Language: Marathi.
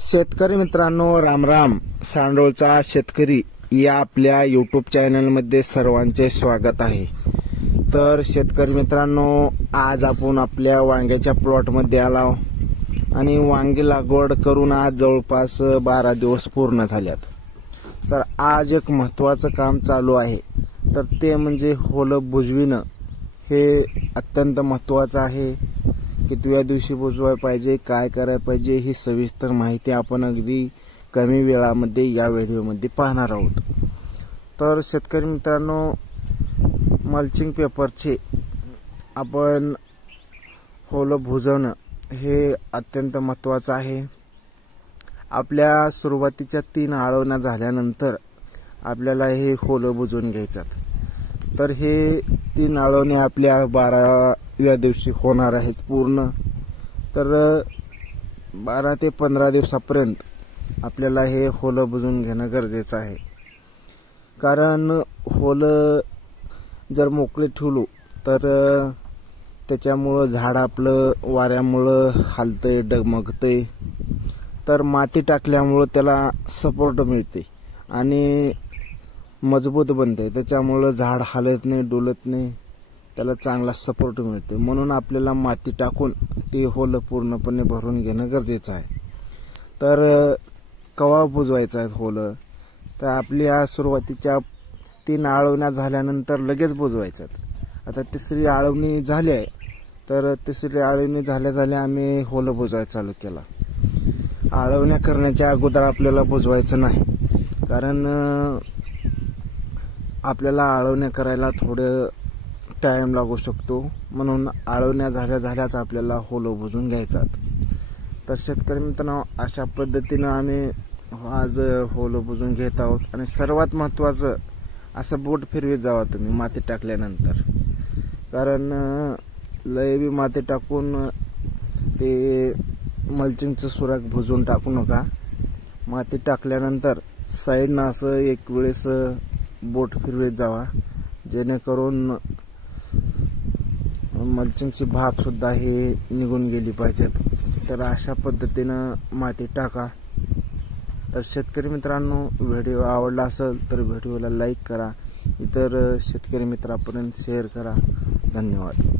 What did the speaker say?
शेतकरी मित्रांनो, राम राम. सांडोळचा शेतकरी या आपल्या यूट्यूब चॅनलमध्ये सर्वांचे स्वागत आहे. तर शेतकरी मित्रांनो, आज आपण आपल्या वांग्याच्या प्लॉटमध्ये आलो आणि वांगी लागवड करून आज जवळपास 12 दिवस पूर्ण झाल्यात. तर आज एक महत्त्वाचं काम चालू आहे, तर ते म्हणजे होलं बुजविणं. हे अत्यंत महत्त्वाचं आहे. कितव्या दिवशी बुजवायला पाहिजे, काय करायला पाहिजे, ही सविस्तर माहिती आपण अगदी कमी वेळामध्ये या व्हिडिओमध्ये पाहणार आहोत. तर शेतकरी मित्रांनो, मल्चिंग पेपरचे आपण होलं बुजवणं हे अत्यंत महत्त्वाचं आहे. आपल्या सुरुवातीच्या 3 आळवण्या झाल्यानंतर आपल्याला हे होलं बुजवून घ्यायचं. तर हे 3 आळवण्या आपल्या 12व्या दिवशी होणार आहेत पूर्ण. तर 12 ते 15 दिवसापर्यंत आपल्याला हे होलं बुजवून घेणं गरजेचं आहे. कारण होलं जर मोकळे ठेवलो तर त्याच्यामुळं झाड आपलं वाऱ्यामुळं हालतंय, डगमगतंय. तर माती टाकल्यामुळं त्याला सपोर्ट मिळते आणि मजबूत बनते. त्याच्यामुळं झाड हालत नाही, डोलत नाही, त्याला चांगला सपोर्ट मिळते. म्हणून आपल्याला माती टाकून ते होलं पूर्णपणे भरून घेणं गरजेचं आहे. तर कवा बुजवायचं आहे होलं, तर आपल्या सुरुवातीच्या 3 आळवण्या झाल्यानंतर लगेच बुजवायचं. आता 3री आळवणी झाली आहे, तर 3री आळवणी झाल्या आम्ही होलं बुजवायला चालू केला. आळवण्या करण्याच्या अगोदर आपल्याला बुजवायचं नाही, कारण आपल्याला आळवण्या करायला थोडं टाइम लागू शकतो. म्हणून आळवण्या झाल्याच आपल्याला होलं बुजवून घ्यायचं. तर शेतकरी मित्रांनो, अशा पद्धतीनं आम्ही आज होलं बुजवून घेत आहोत. आणि सर्वात महत्त्वाचं, असं बोट फिरवीत जावा तुम्ही माती टाकल्यानंतर. कारण लय बी माती टाकून ते मल्चिंगचं सुराख बुजवून टाकू नका. माती टाकल्यानंतर साईडनं असं एक वेळेस बोट फिरवीत जावा, जेणेकरून मल्चिंगची भाप सुद्धा हे निघून गेली पाहिजेत. तर अशा पद्धतीनं माती टाका. तर शेतकरी मित्रांनो, व्हिडिओ आवडला असेल तर व्हिडिओला लाईक करा, इतर शेतकरी मित्रांपर्यंत शेअर करा. धन्यवाद.